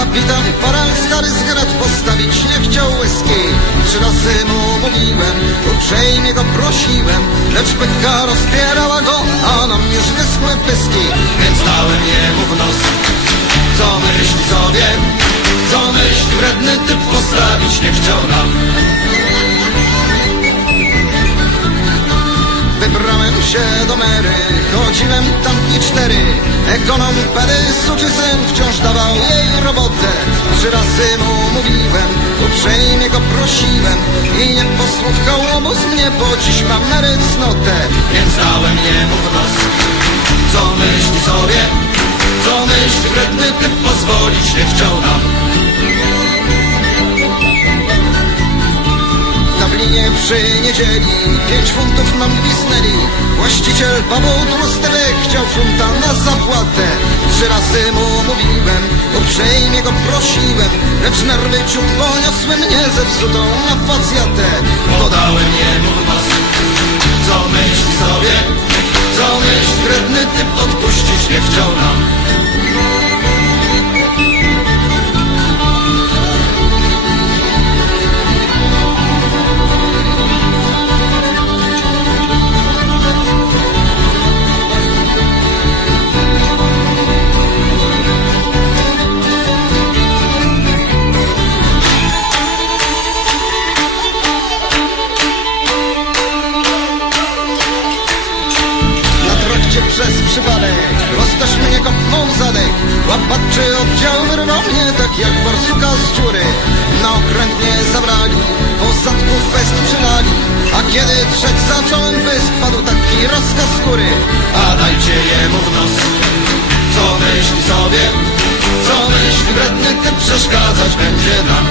Kapitan Farel stary z grat postawić nie chciał whisky Trzy razy mu mówiłem, uprzejmie go prosiłem Lecz pycha rozpierała go, a nam już wyschły pyski. Więc dałem jemu w nos. Co myśli sobie, co myśli wredny typ postawić? Nie chciał nam. Wybrałem się do Mary, chodziłem tam dni cztery. Ekonom pedy, suczy syn wciąż dawał Razy mu mówiłem, uprzejmie go prosiłem I nie posłuchał obóz mnie, bo dziś ma Mary cnotę Więc dałem jemu w nos Co myśli sobie, co myśli wredny typ? Pozwolić nie chciał nam. Dublinie przy niedzieli Pięć funtów nam gwiznęli Właściciel bawoł trustewy Chciał funta na zapłatę. Trzy razy mu mówiłem Uprzejmie go prosiłem Lecz nerwy ciut poniosły mnie Zepsutą na facjatę Podałem jemu w nos. Co myśli sobie? Co myśli wredny typ Odpuścić nie chciał nam przez przypadek. Rozkaż mnie kopnął zadek Łapaczy oddział wyrwał mnie Tak jak barsuka z dziury. Na okręt mnie zabrali Po zadku fest przylali A kiedy trzeć zacząłem pysk Padł taki rozkaz z góry A dajcie jemu w nos. Co myśli sobie? Co myśli wredny typ Przeszkadzać będzie nam